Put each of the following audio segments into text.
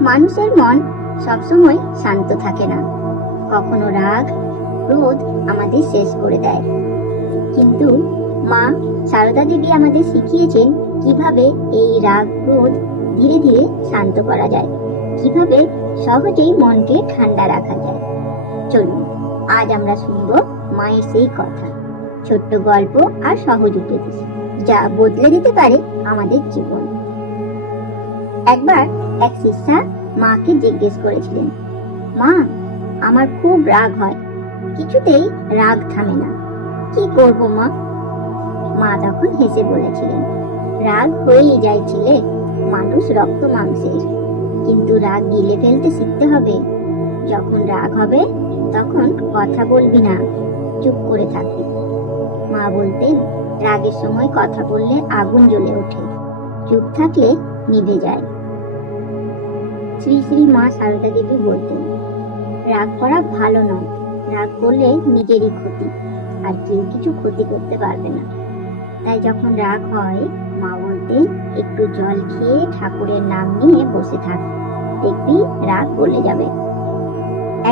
মানুষের মন সবসময় শান্ত থাকে না। কখনো রাগ, ক্রোধ আমাদের শেষ করে দেয়। কিন্তু মা সারদা দেবী আমাদের শিখিয়েছেন কীভাবে এই রাগ, ক্রোধ ধীরে ধীরে শান্ত করা যায়, কীভাবে সহজেই মনকে ঠান্ডা রাখা যায়। চলুন, আজ আমরা শুনব মায়ের সেই কথা। ছোট্ট গল্প আর সহজ উপদেশ, যা বদলে দিতে পারে আমাদের জীবন। একবার এক শিষ্যা মাকে জিজ্ঞেস করেছিলেন, মা, আমার খুব রাগ হয়, কিছুতেই রাগ থামে না, কি করব মা? মা তখন হেসে বলেছিলেন, রাগ হয়েই যায় ছেলে, মানুষ রক্ত মাংসের, কিন্তু রাগ গিলে ফেলতে শিখতে হবে, যখন রাগ হবে, তখন কথা বলবি না, চুপ করে থাকবি। মা বলতেন, রাগের সময় কথা বললে আগুন জ্বলে ওঠে, চুপ থাকলে নিভে যায়। শ্রী শ্রী মা সারদা দেবী বলতেন, রাগ করা ভালো নয়। রাগ করলে নিজেরই ক্ষতি, আর কেউ কিছু ক্ষতি করতে পারবে না। তাই যখন রাগ হয়, মা বলতেন, একটু জল খেয়ে ঠাকুরের নাম নিয়ে বসে থাক, দেখবি রাগ বলে যাবে।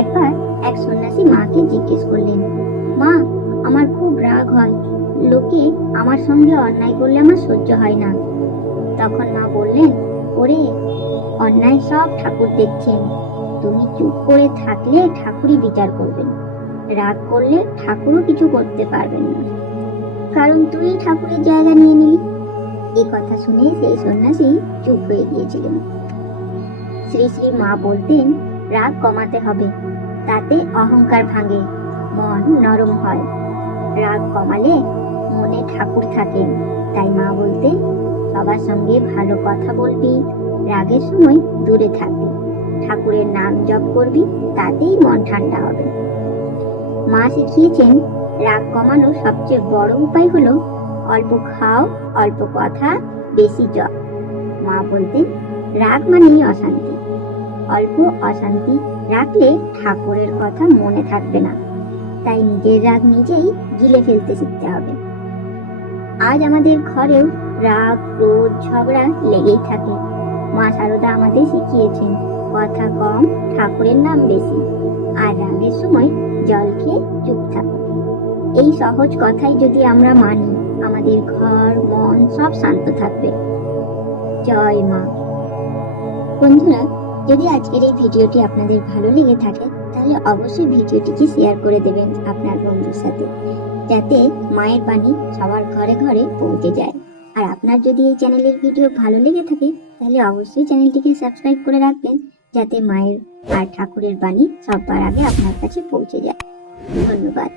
একবার এক সন্ন্যাসী মাকে জিজ্ঞেস করলেন, মা, আমার খুব রাগ হয়। লোকে আমার সঙ্গে অন্যায় করলে আমার সহ্য হয় না। তখন মা বললেন, ওরে অন্যায় সব ঠাকুর দেখছেন। তুমি চুপ করে থাকলে ঠাকুরই বিচার করবেন। রাগ করলে ঠাকুরও কিছু করতে পারবেন না। কারণ তুই ঠাকুরের জায়গা নিয়ে নিলি। এই কথা শুনে সেই সন্ন্যাসী চুপ হয়ে গিয়েছিলেন। শ্রী শ্রী মা বলতেন, রাগ কমাতে হবে। তাতে অহংকার ভাঙে, মন নরম হয়। রাগ কমালে মনে ঠাকুর থাকেন তাই মা বলতেন সবার সঙ্গে ভালো কথা বলবি রাগের সময় দূরে থাকবি। ঠাকুরের নাম জপ করবি, তাতেই মন ঠান্ডা হবে। মা শিখিয়েছেন, রাগ কমানোর সবচেয়ে বড় উপায় হলো অল্প খাও, অল্প কথা, বেশি জপ। মা বলতেন, রাগ মানেই অশান্তি। অল্প অশান্তি রাখলে ঠাকুরের কথা মনে থাকবে না। তাই নিজের রাগ নিজেই গিলে ফেলতে শিখতে হবে। আজ আমাদের ঘরেও রাগ, ক্রোধ, ঝগড়া লেগেই থাকে। মা সারদা আমাদের শিখিয়েছেন। কথা কম, ঠাকুরের নাম বেশি। আর রাগের সময় জল খেয়ে চুপ থাকো। এই সহজ কথাই যদি আমরা মানি, আমাদের ঘর, মন সব শান্ত থাকবে। জয় মা। বন্ধুরা, যদি আজকের এই ভিডিওটি আপনাদের ভালো লেগে থাকে, তাহলে অবশ্যই ভিডিওটিকে শেয়ার করে দেবেন আপনার বন্ধুর সাথে। যাতে মায়ের বাণী সবার ঘরে ঘরে পৌঁছে যায়। আর আপনার যদি এই চ্যানেলের ভিডিও ভালো লেগে থাকে, তাহলে অবশ্যই চ্যানেলটিকে সাবস্ক্রাইব করে রাখবেন, যাতে মায়ের আর ঠাকুরের বাণী সবার আগে আপনার কাছে পৌঁছে যায়। ধন্যবাদ।